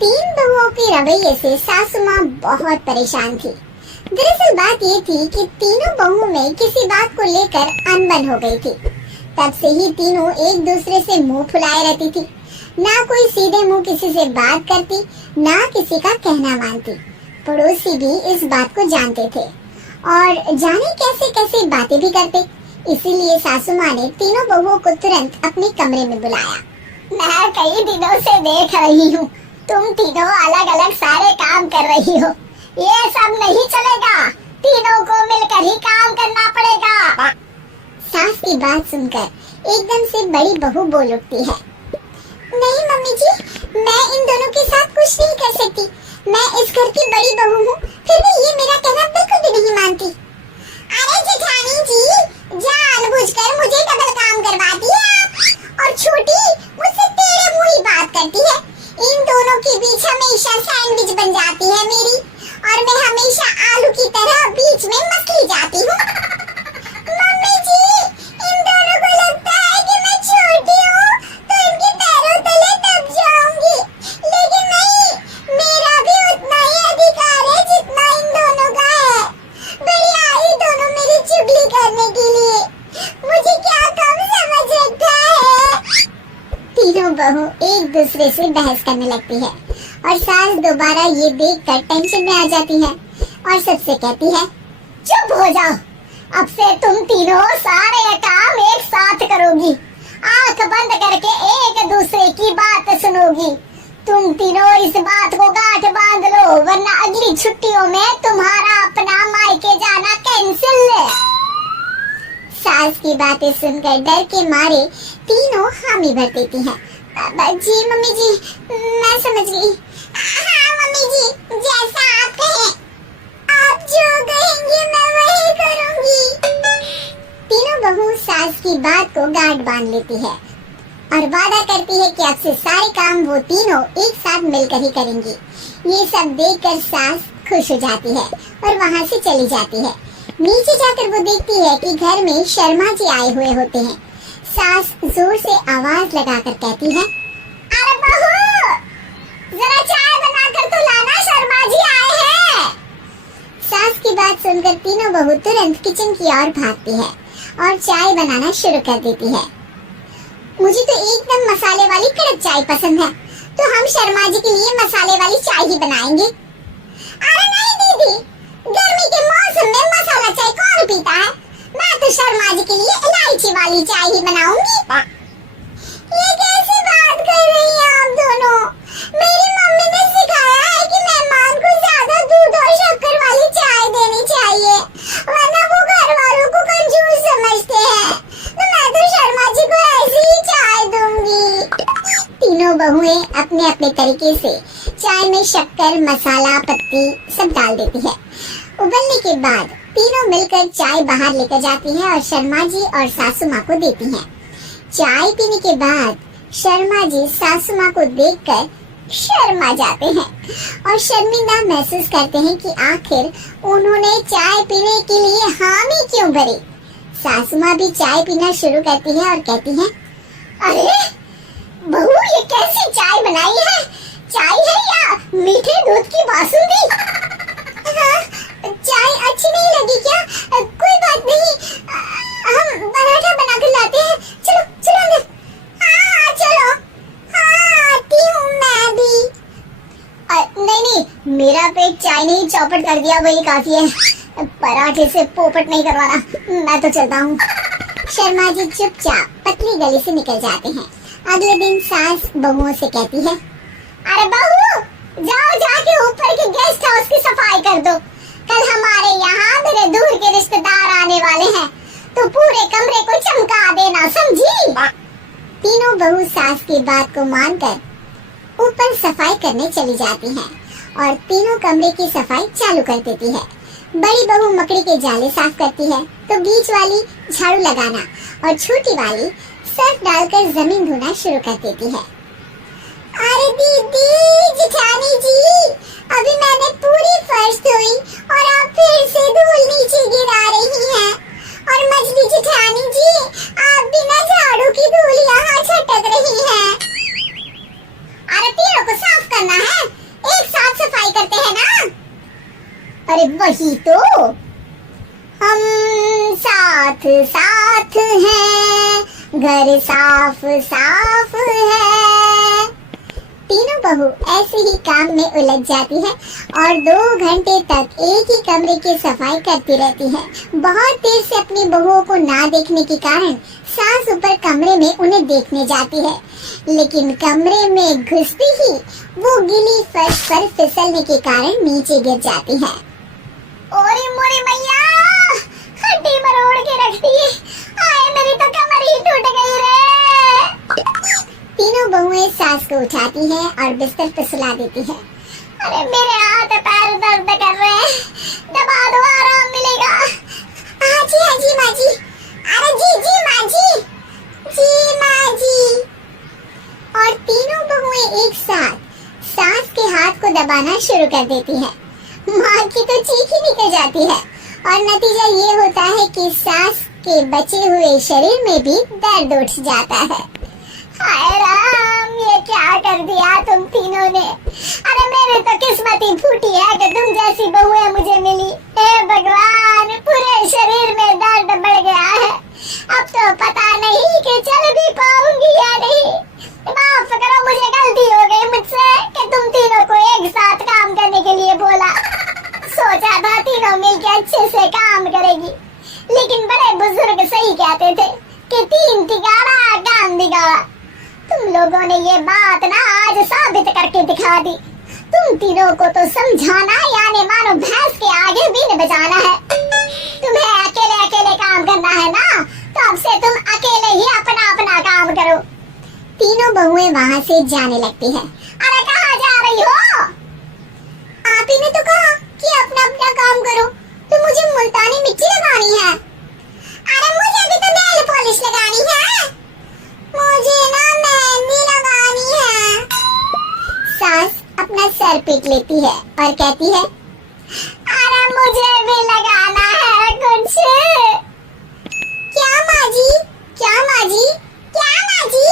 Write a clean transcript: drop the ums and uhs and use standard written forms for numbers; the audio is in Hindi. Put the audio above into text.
तीन बहुओं के रवैये से सासू माँ बहुत परेशान थी। दरअसल बात ये थी कि तीनों बहुओं में किसी बात को लेकर अनबन हो गई थी। तब से ही तीनों एक दूसरे से मुंह फुलाए रहती थी। ना कोई सीधे मुंह किसी से बात करती, ना किसी का कहना मानती। पड़ोसी भी इस बात को जानते थे और जाने कैसे कैसे बातें भी करते। इसीलिए सासू माँ ने तीनों बहुओं को तुरंत अपने कमरे में बुलाया। मैं कई दिनों से देख रही हूँ, तुम तीनों अलग अलग सारे काम कर रही हो। ये सब नहीं चलेगा, तीनों को मिलकर ही काम करना पड़ेगा। सास की बात सुनकर एकदम से बड़ी बहू बोल उठती है। नहीं मम्मी जी, मैं इन दोनों के साथ कुछ नहीं कर सकती। मैं इस घर की बड़ी बहू हूँ, फिर भी ये मेरा कहना बिल्कुल भी नहीं मानती। अरे जेठानी जी, जानबूझकर मुझे डबल काम करवाती है आप, और छोटी मुझसे टेढ़े मुंह ही बात करती है। इन दोनों के बीच हमेशा सैंडविच बन जाती है मेरी, और मैं हमेशा आलू की तरह बीच में मसली जाती हूँ। मम्मी जी, इन दोनों को लगता है कि मैं छोटी हूँ तो इनके पैरों तले दब जाऊंगी, लेकिन नहीं, मेरा भी उतना ही अधिकार है जितना इन दोनों का है। बड़ी आई दोनों मेरी चुगली करने के लिए, मुझे क्या कम समझ रखा है। तीनों बहू एक दूसरे से बहस करने लगती है और सास दोबारा ये देखकर टेंशन में आ जाती है और सबसे कहती है, चुप हो जाओ, अब से तुम तीनों सारे काम एक साथ करोगी। आंख बंद करके एक दूसरे की बात सुनोगी। तुम तीनों इस बात को गांठ बांध लो, वरना अगली छुट्टियों में तुम्हारा अपना मायके जाना कैंसिल है। सास की बातें सुनकर डर के मारे तीनों हामी भर देती हैं। जी मम्मी जी, मैं समझ गई। हाँ मम्मी जी, जैसा आप कहें, आप जो कहेंगे मैं वही करूंगी। तीनों बहू सास की बात को गांठ बांध लेती है और वादा करती है कि अब से सारे काम वो तीनों एक साथ मिलकर ही करेंगी। ये सब देखकर सास खुश हो जाती है और वहाँ से चली जाती है। नीचे जाकर वो देखती है कि घर में शर्मा जी आए हुए होते हैं। सास जोर से आवाज लगाकर कहती है, अरे बहू, जरा चाय बनाकर तो लाना, शर्मा जी आए हैं। सास की बात सुनकर तीनों बहू तुरंत किचन की ओर भागती है और चाय बनाना शुरू कर देती है। मुझे तो एकदम मसाले वाली कड़क चाय पसंद है, तो हम शर्मा जी के लिए मसाले वाली चाय ही बनाएंगे। अरे नहीं दीदी, गर्मी के मौसम में मसाला चाय कौन पीता है? मैं तो शर्मा जी के लिए इलायची वाली चाय ही बनाऊंगी। ये कैसी बात कर रही हैं आप दोनों? मेरी मम्मी ने सिखाया है कि मेहमान को ज्यादा दूध और शक्कर वाली चाय देनी चाहिए, वरना वो घर वालों को कंजूस समझते हैं। तो मैं तो शर्मा जी को ऐसी ही चाय दूंगी। तीनों बहुएं अपने अपने तरीके से चाय में शक्कर, मसाला, पत्ती सब डाल देती है। उबलने के बाद तीनों मिलकर चाय बाहर लेकर जाती है और शर्मा जी और सासू माँ को देती हैं। चाय पीने के बाद शर्मा जी सासू माँ को देखकर शर्मा जाते हैं और शर्मिंदा महसूस करते हैं कि आखिर उन्होंने चाय पीने के लिए हामी क्यों भरी। सासू माँ भी चाय पीना शुरू करती है और कहती है, अरे बहू, ये कैसी चाय बनाई है? चाय है या मीठे दूध की बासुंदी? हाँ, चाय अच्छी नहीं लगी क्या? कोई बात नहीं, हम पराठा बनाकर लाते हैं। चलो चलो अंदर। हाँ चलो। हाँ आती हूँ मैं भी। नहीं, मेरा पेट चाय ने ही चौपट कर दिया, वही काफी है। पराठे से पोपट नहीं करवाना, मैं तो चलता हूँ। शर्मा जी चुपचाप पतली गली से निकल जाते हैं। अगले दिन सास बहुओं से कहती है, अरे बहू, जाओ जाके ऊपर के गेस्ट हाउस की सफाई कर दो। कल हमारे यहाँ मेरे दूर के रिश्तेदार आने वाले हैं, तो पूरे कमरे को चमका देना, समझी? तीनों बहू सास की बात को मानकर ऊपर सफाई करने चली जाती हैं और तीनों कमरे की सफाई चालू कर देती है। बड़ी बहू मकड़ी के जाले साफ करती है, तो बीच वाली झाड़ू लगाना और छोटी वाली सर्फ डालकर जमीन धोना शुरू कर देती है। अरे दीदी, जेठानी जी, अभी मैंने पूरी फर्श धोई और आप फिर से धूल नीचे गिरा रही हैं। और मछली जेठानी जी, आप बिना झाड़ू की धूल यहाँ छटक रही हैं। अरे तीनों को साफ करना है, साथ साथ है, घर साफ साफ है। तीनों बहू ऐसे ही काम में उलझ जाती है और 2 घंटे तक एक ही कमरे की सफाई करती रहती है। बहुत देर से अपनी बहुओं को ना देखने के कारण सास ऊपर कमरे में उन्हें देखने जाती है, लेकिन कमरे में घुसती ही वो गीली फर्श पर फिसलने के कारण नीचे गिर जाती है। ओरे मोरे मैया, हड्डी मरोड़ के रख दी। आए मेरी तो कमर ही टूट गई रे। तीनों बहुएं सास को उठाती हैं और बिस्तर पर सुला देती है। अरे मेरे हाथ पैर दर्द कर रहे हैं, दबा दो आराम मिलेगा। हाँ जी माँ जी। अरे जी माँ जी, जी माँ जी। और तीनों बहुएं एक साथ सास के हाथ को दबाना शुरू कर देती है। माँ की तो चीख ही निकल जाती है और नतीजा ये होता है कि सास के बचे हुए शरीर में भी दर्द उठ जाता है। हाय राम, ये क्या कर दिया तुम तीनों ने। अरे मेरी तो किस्मत ही फूटी है कि तुम जैसी बहुएं मुझे मिली। हे भगवान, पूरे शरीर में दर्द बढ़ गया है। अब तो पता नहीं कि चल भी पाऊंगी या नहीं। माफ करो, मुझे गलती हो गई मुझसे कि तुम तीनों को एक साथ काम करने के लिए बोला। सोचा था तीनों मिलकर अच्छे से काम करेगी, लेकिन बड़े बुजुर्ग सही कहते थे कि 3 तिगाड़ा काम बिगाड़ा। तुम लोगों ने ये बात ना आज साबित करके दिखा दी। तुम तीनों को तो समझाना यानी मानो भैंस के आगे बीन बजाना है। तुम्हें अकेले अकेले काम करना है ना, तो अब से तुम अकेले ही अपना अपना काम करो। तीनों बहुएं वहाँ से जाने लगती है। अरे कहाँ जा रही हो? आप ही ने तो कहा कि अपना अपना काम करो, तो मुझे मुल्तानी मिट्टी लगानी है। अरे मुझे भी तो नेल पॉलिश लगानी है। मुझे ना मेहंदी लगानी है। सास अपना सर पीट लेती है और कहती है, अरे मुझे भी लगाना है कुछ। क्या माँ जी, क्या माँ जी, क्या माँ जी?